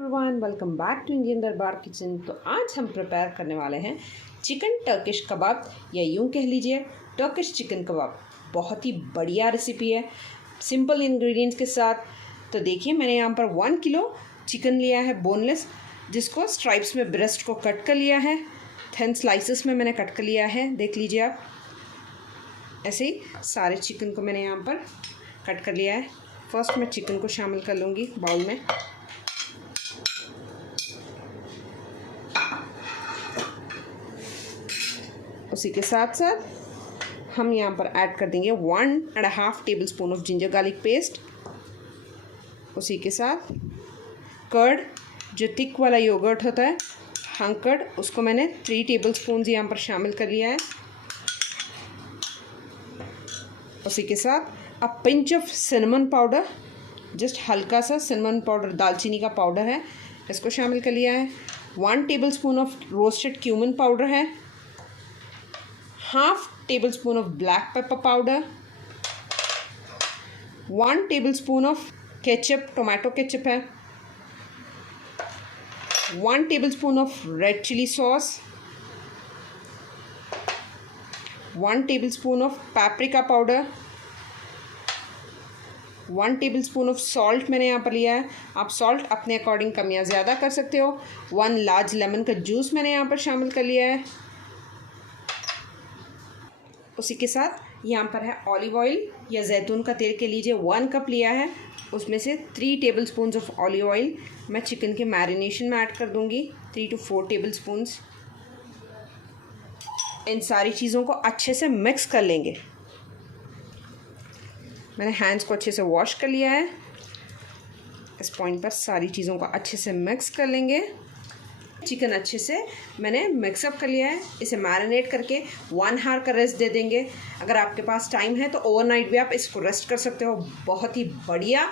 Everyone, welcome back to Indian Darbar kitchen. तो आज हम प्रिपेयर करने वाले हैं चिकन टर्किश कबाब, या यूँ कह लीजिए टर्किश चिकन कबाब। बहुत ही बढ़िया रेसिपी है सिंपल इंग्रेडिएंट्स के साथ। तो देखिए, मैंने यहाँ पर 1 किलो चिकन लिया है बोनलेस, जिसको स्ट्राइप्स में ब्रेस्ट को कट कर लिया है। थिन स्लाइसेस में मैंने कट कर लिया है, देख लीजिए आप। ऐसे ही सारे चिकन को मैंने यहाँ पर कट कर लिया है। फर्स्ट मैं चिकन को शामिल कर लूँगी बाउल में। उसी के साथ साथ हम यहाँ पर ऐड कर देंगे 1.5 tablespoon of ginger garlic paste. उसी के साथ कर्ड, जो थिक वाला योगर्ट होता है, हंग कर्ड, उसको मैंने 3 टेबलस्पून यहाँ पर शामिल कर लिया है। उसी के साथ a pinch of cinnamon powder, just हल्का सा सिनेमन पाउडर, दालचीनी का पाउडर है, इसको शामिल कर लिया है। 1 tablespoon of roasted cumin powder है। Half tablespoon of black pepper powder. 1 tablespoon of ketchup, tomato ketchup है। 1 tablespoon of red chilli sauce. 1 tablespoon of paprika powder. 1 tablespoon of salt मैंने यहाँ पर लिया है। आप सॉल्ट अपने अकॉर्डिंग कम या ज़्यादा कर सकते हो। 1 लार्ज लेमन का जूस मैंने यहाँ पर शामिल कर लिया है। उसी के साथ यहाँ पर है ऑलिव ऑयल या जैतून का तेल के लीजिए, 1 कप लिया है। उसमें से 3 टेबलस्पून्स ऑफ ऑलिव ऑयल मैं चिकन के मैरिनेशन में ऐड कर दूँगी, 3 to 4 टेबलस्पून्स। इन सारी चीज़ों को अच्छे से मिक्स कर लेंगे। मैंने हैंड्स को अच्छे से वॉश कर लिया है। इस पॉइंट पर सारी चीज़ों को अच्छे से मिक्स कर लेंगे। चिकन अच्छे से मैंने मिक्सअप कर लिया है। इसे मैरिनेट करके 1 आवर का रेस्ट दे देंगे। अगर आपके पास टाइम है तो ओवरनाइट भी आप इसको रेस्ट कर सकते हो। बहुत ही बढ़िया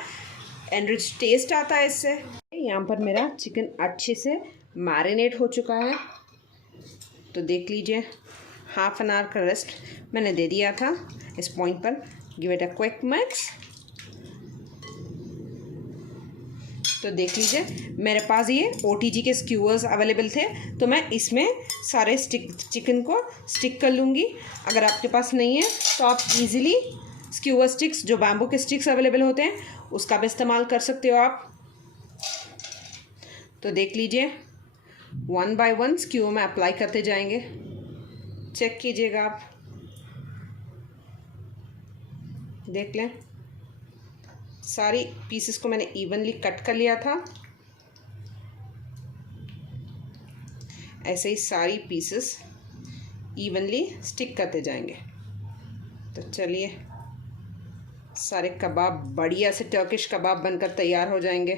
एंड रिच टेस्ट आता है इससे। यहाँ पर मेरा चिकन अच्छे से मैरिनेट हो चुका है, तो देख लीजिए हाफ एन आवर का रेस्ट मैंने दे दिया था। इस पॉइंट पर give it a quick mix. तो देख लीजिए, मेरे पास ये OTG के स्क्यूअर्स अवेलेबल थे, तो मैं इसमें सारे चिकन को स्टिक कर लूँगी। अगर आपके पास नहीं है तो आप इजीली स्क्यूअर स्टिक्स, जो बैम्बू के स्टिक्स अवेलेबल होते हैं, उसका भी इस्तेमाल कर सकते हो आप। तो देख लीजिए, 1 by 1 स्क्यूअर में अप्लाई करते जाएंगे। चेक कीजिएगा आप, देख लें। सारी पीसेस को मैंने इवनली कट कर लिया था। ऐसे ही सारी पीसेस इवनली स्टिक करते जाएंगे। तो चलिए, सारे कबाब बढ़िया से टर्किश कबाब बनकर तैयार हो जाएंगे।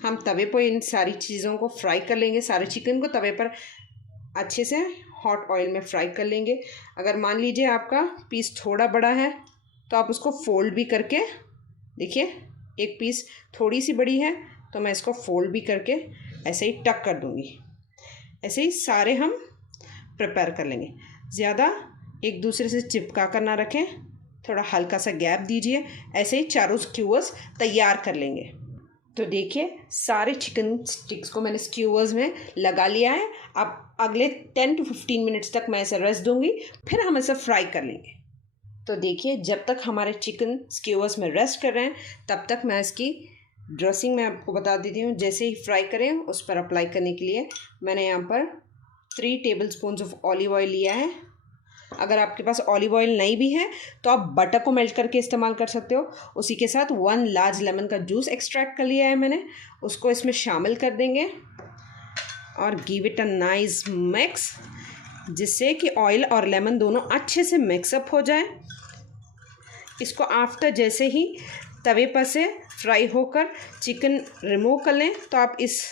हम तवे पर इन सारी चीज़ों को फ्राई कर लेंगे। सारे चिकन को तवे पर अच्छे से हॉट ऑयल में फ्राई कर लेंगे। अगर मान लीजिए आपका पीस थोड़ा बड़ा है तो आप उसको फोल्ड भी करके, देखिए एक पीस थोड़ी सी बड़ी है तो मैं इसको फोल्ड भी करके ऐसे ही टक कर दूंगी। ऐसे ही सारे हम प्रिपेयर कर लेंगे। ज़्यादा एक दूसरे से चिपका कर ना रखें, थोड़ा हल्का सा गैप दीजिए। ऐसे ही चारों स्क्यूअर्स तैयार कर लेंगे। तो देखिए, सारे चिकन स्टिक्स को मैंने स्क्यूअर्स में लगा लिया है। अब अगले 10 to 15 मिनट्स तक मैं इसे रेस्ट दूंगी, फिर हम इसे फ्राई कर लेंगे। तो देखिए, जब तक हमारे चिकन स्क्यूअर्स में रेस्ट कर रहे हैं, तब तक मैं इसकी ड्रेसिंग मैं आपको बता देती हूँ। जैसे ही फ्राई करें, उस पर अप्लाई करने के लिए मैंने यहाँ पर 3 टेबलस्पून्स ऑफ ऑलिव ऑयल लिया है। अगर आपके पास ऑलिव ऑयल नहीं भी है तो आप बटर को मेल्ट करके इस्तेमाल कर सकते हो। उसी के साथ 1 लार्ज लेमन का जूस एक्सट्रैक्ट कर लिया है मैंने, उसको इसमें शामिल कर देंगे और give it a nice mix, जिससे कि ऑयल और लेमन दोनों अच्छे से मिक्सअप हो जाए। इसको आफ्टर जैसे ही तवे पर से फ्राई होकर चिकन रिमूव कर लें, तो आप इस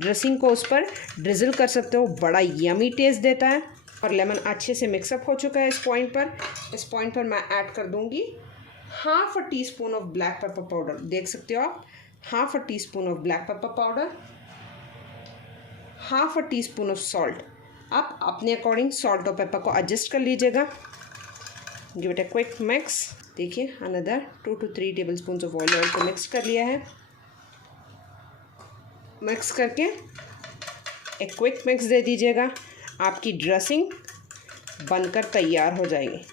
ड्रेसिंग को उस पर ड्रिजल कर सकते हो। बड़ा यमी टेस्ट देता है और लेमन अच्छे से मिक्सअप हो चुका है। इस पॉइंट पर मैं ऐड कर दूंगी half a teaspoon of black pepper powder. देख सकते हो आप, half a teaspoon of black pepper powder, half a teaspoon of salt. आप अपने अकॉर्डिंग सॉल्ट और पेपर को एडजस्ट कर लीजिएगा। Give it a quick mix. देखिए, another 2 to 3 tablespoon of olive oil को मिक्स कर लिया है। मिक्स करके एक क्विक मिक्स दे दीजिएगा। आपकी ड्रेसिंग बनकर तैयार हो जाएगी।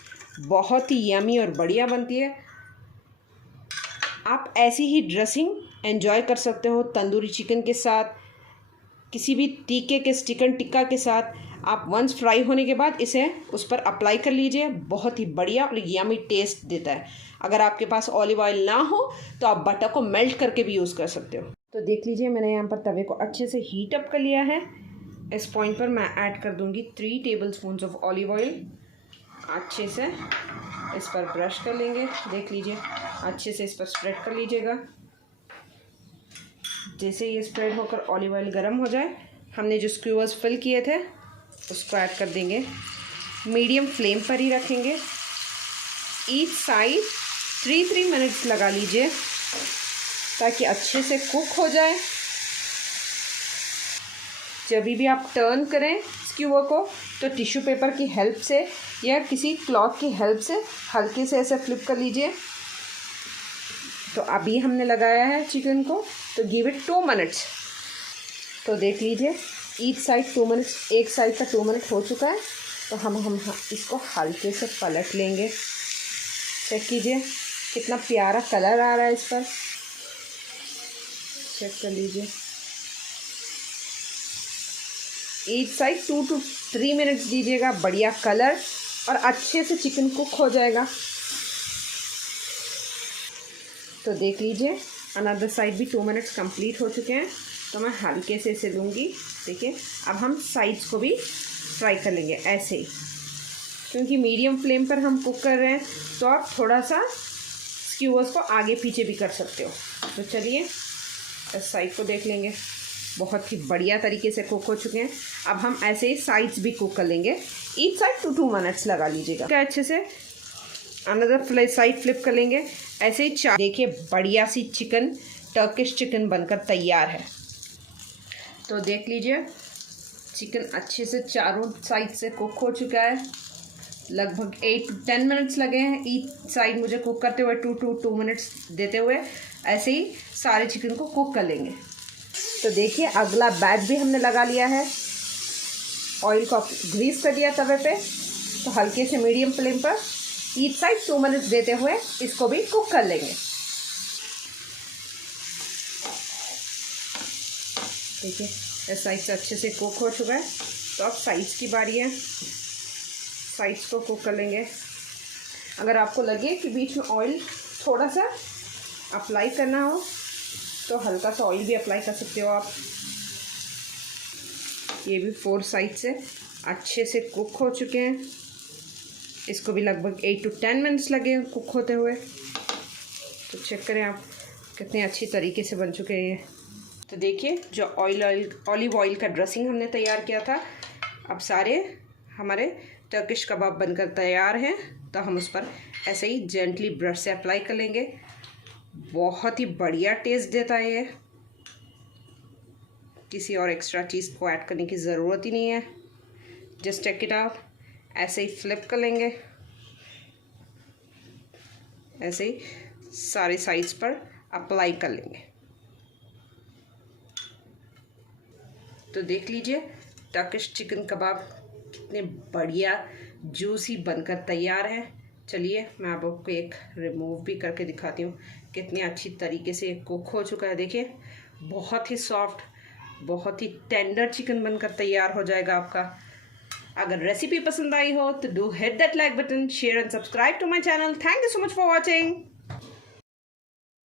बहुत ही यमी और बढ़िया बनती है। आप ऐसी ही ड्रेसिंग एंजॉय कर सकते हो तंदूरी चिकन के साथ, किसी भी तीखे के चिकन टिक्का के साथ। आप वंस फ्राई होने के बाद इसे उस पर अप्लाई कर लीजिए। बहुत ही बढ़िया और यमी टेस्ट देता है। अगर आपके पास ऑलिव ऑयल ना हो तो आप बटर को मेल्ट करके भी यूज़ कर सकते हो। तो देख लीजिए, मैंने यहाँ पर तवे को अच्छे से हीट अप कर लिया है। इस पॉइंट पर मैं ऐड कर दूँगी 3 टेबलस्पून ऑफ ऑलिव ऑयल। अच्छे से इस पर ब्रश कर लेंगे। देख लीजिए, अच्छे से इस पर स्प्रेड कर लीजिएगा। जैसे ये स्प्रेड होकर ऑलिव ऑयल गर्म हो जाए, हमने जो स्क्यूवर्स फिल किए थे उसको ऐड कर देंगे। मीडियम फ्लेम पर ही रखेंगे। ईच साइड 3 मिनट्स लगा लीजिए ताकि अच्छे से कुक हो जाए। जब भी आप टर्न करें स्क्यूवर को तो टिश्यू पेपर की हेल्प से या किसी क्लॉथ की हेल्प से हल्के से ऐसे फ्लिप कर लीजिए। तो अभी हमने लगाया है चिकन को, तो गिव इट 2 मिनट्स। तो देख लीजिए, ईच साइड 2 मिनट्स, एक साइड का 2 मिनट हो चुका है। तो हम इसको हल्के से पलट लेंगे। चेक कीजिए कितना प्यारा कलर आ रहा है इस पर। चेक कर लीजिए, ईच साइड 2 to 3 मिनट्स दीजिएगा। बढ़िया कलर और अच्छे से चिकन कुक हो जाएगा। तो देख लीजिए, अनदर साइड भी 2 मिनट्स कंप्लीट हो चुके हैं। तो मैं हल्के से इसे लूँगी। देखिए, अब हम साइड्स को भी फ्राई कर लेंगे ऐसे ही, क्योंकि मीडियम फ्लेम पर हम कुक कर रहे हैं। तो आप थोड़ा सा स्क्यूवर्स को आगे पीछे भी कर सकते हो। तो चलिए इस साइड को देख लेंगे। बहुत ही बढ़िया तरीके से कुक हो चुके हैं। अब हम ऐसे ही साइड्स भी कुक कर लेंगे। ईच साइड 2 मिनट्स लगा लीजिएगा। क्या अच्छे से अनदर साइड फ्लिप कर लेंगे ऐसे ही। देखिए, बढ़िया सी चिकन, टर्किश चिकन बनकर तैयार है। तो देख लीजिए, चिकन अच्छे से चारों साइड से कुक हो चुका है। लगभग 8 to 10 मिनट्स लगे हैं ईच साइड मुझे कुक करते हुए। 2 मिनट्स देते हुए ऐसे ही सारे चिकन को कुक कर लेंगे। तो देखिए, अगला बैच भी हमने लगा लिया है। ऑयल को ग्रीस कर दिया तवे पे। तो हल्के से मीडियम फ्लेम पर ईच साइड 2 मिनट्स देते हुए इसको भी कुक कर लेंगे। देखिए, इस साइड से अच्छे से कुक हो चुका है। तो अब साइड्स की बारी है। साइड्स को कुक कर लेंगे। अगर आपको लगे कि बीच में ऑयल थोड़ा सा अप्लाई करना हो तो हल्का सा ऑयल भी अप्लाई कर सकते हो आप। ये भी 4 साइड से अच्छे से कुक हो चुके हैं। इसको भी लगभग 8 to 10 मिनट्स लगे कुक होते हुए। तो चेक करें आप कितने अच्छी तरीके से बन चुके हैं। तो देखिए, जो ऑलिव ऑयल का ड्रेसिंग हमने तैयार किया था, अब सारे हमारे टर्किश कबाब बनकर तैयार हैं। तो हम उस पर ऐसे ही जेंटली ब्रश से अप्लाई कर लेंगे। बहुत ही बढ़िया टेस्ट देता है ये। किसी और एक्स्ट्रा चीज़ को ऐड करने की ज़रूरत ही नहीं है। Just take it out. ऐसे ही फ्लिप कर लेंगे। ऐसे ही सारे साइड्स पर अप्लाई कर लेंगे। तो देख लीजिए, टर्किश चिकन कबाब कितने बढ़िया जूसी बनकर तैयार है। चलिए मैं आपको एक रिमूव भी करके दिखाती हूँ कितनी अच्छी तरीके से कुक हो चुका है। देखिए, बहुत ही सॉफ्ट, बहुत ही टेंडर चिकन बनकर तैयार हो जाएगा आपका। अगर रेसिपी पसंद आई हो तो do hit that like button, share and subscribe to my channel. Thank you so much for watching.